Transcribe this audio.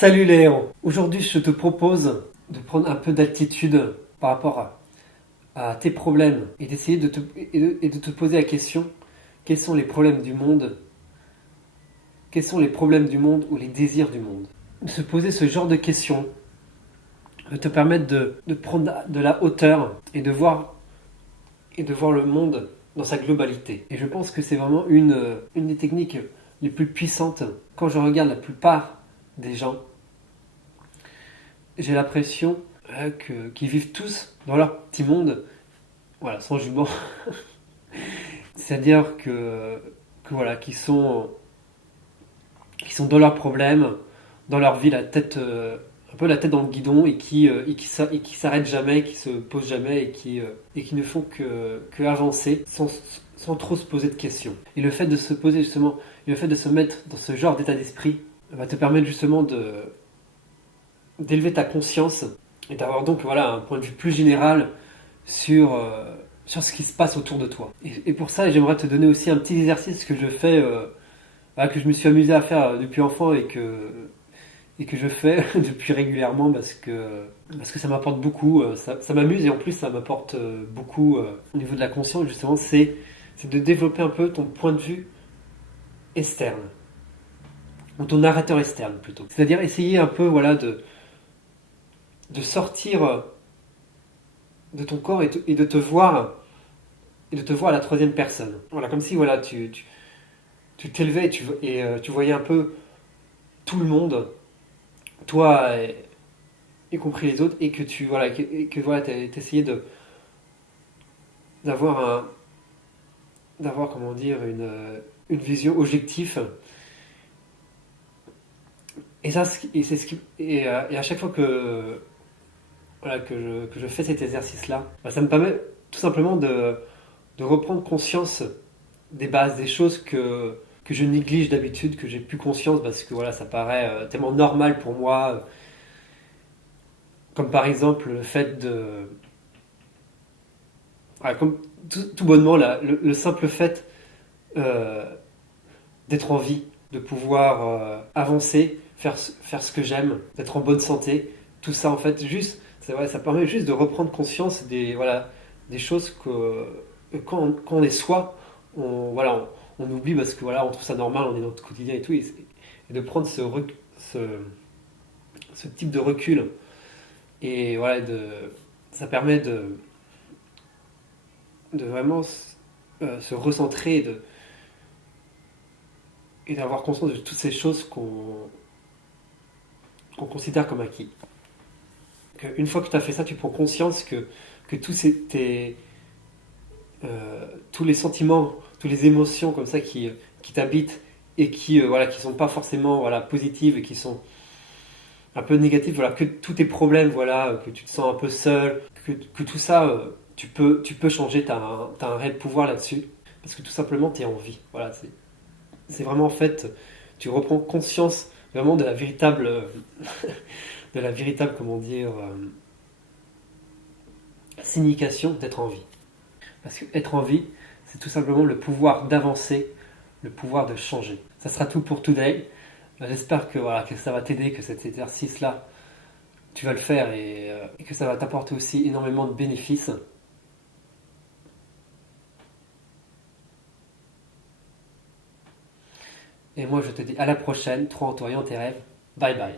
Salut Léon, aujourd'hui je te propose de prendre un peu d'altitude par rapport à tes problèmes et d'essayer de te poser la question, quels sont les problèmes du monde, quels sont les problèmes du monde ou les désirs du monde. Se poser ce genre de questions va te permettre de prendre de la hauteur et de voir le monde dans sa globalité. Et je pense que c'est vraiment une des techniques les plus puissantes. Quand je regarde la plupart des gens, j'ai l'impression qu'ils vivent tous dans leur petit monde, voilà, sans jugement. C'est-à-dire voilà, qui sont dans leurs problèmes, dans leur vie, un peu la tête dans le guidon et qui s'arrêtent jamais, qui se posent jamais et qui ne font que avancer sans trop se poser de questions. Et le fait de se poser justement, et le fait de se mettre dans ce genre d'état d'esprit va te permettre justement d'élever ta conscience et d'avoir donc voilà, un point de vue plus général sur ce qui se passe autour de toi. Et pour ça, j'aimerais te donner aussi un petit exercice que je fais, que je me suis amusé à faire depuis enfant et que je fais depuis régulièrement parce que ça m'apporte beaucoup, ça m'amuse et en plus ça m'apporte beaucoup au niveau de la conscience justement, c'est de développer un peu ton point de vue externe, ou ton narrateur externe plutôt. C'est-à-dire essayer un peu voilà, de sortir de ton corps et de te voir à la troisième personne. Voilà, comme si voilà, tu t'élevais tu voyais un peu tout le monde, toi y compris les autres, et que voilà, t'essayais d'avoir d'avoir comment dire une vision objective. Et ça, et c'est ce qui et à chaque fois que voilà que je fais cet exercice-là, bah, ça me permet tout simplement de reprendre conscience des bases, des choses que je néglige d'habitude, que j'ai plus conscience parce que voilà, ça paraît tellement normal pour moi. Comme par exemple le fait de. Voilà, comme tout bonnement, là, le simple fait euh, d'être en vie, de pouvoir avancer, faire ce que j'aime, d'être en bonne santé, tout ça en fait, juste, c'est vrai, ça permet juste de reprendre conscience voilà, des choses quand on est soi, on oublie parce que voilà, on trouve ça normal, on est dans notre quotidien et tout, et de prendre ce, ce type de recul, et voilà, ça permet de vraiment se recentrer et d'avoir conscience de toutes ces choses qu'on considère comme acquis. Une fois que tu as fait ça, tu prends conscience que tous les sentiments, toutes les émotions comme ça qui t'habitent et voilà, qui sont pas forcément voilà, positives et qui sont un peu négatives, voilà, que tous tes problèmes, voilà, que tu te sens un peu seul, que tout ça, tu peux changer, t'as un réel pouvoir là-dessus, parce que tout simplement, tu es en vie. Voilà, c'est vraiment en fait, tu reprends conscience vraiment de la véritable, de la véritable, comment dire, signification d'être en vie. Parce que être en vie, c'est tout simplement le pouvoir d'avancer, le pouvoir de changer. Ça sera tout pour today. J'espère que, voilà, que ça va t'aider, que cet exercice-là, tu vas le faire et que ça va t'apporter aussi énormément de bénéfices. Et moi, je te dis à la prochaine. Trouve en toi et en tes rêves. Bye bye.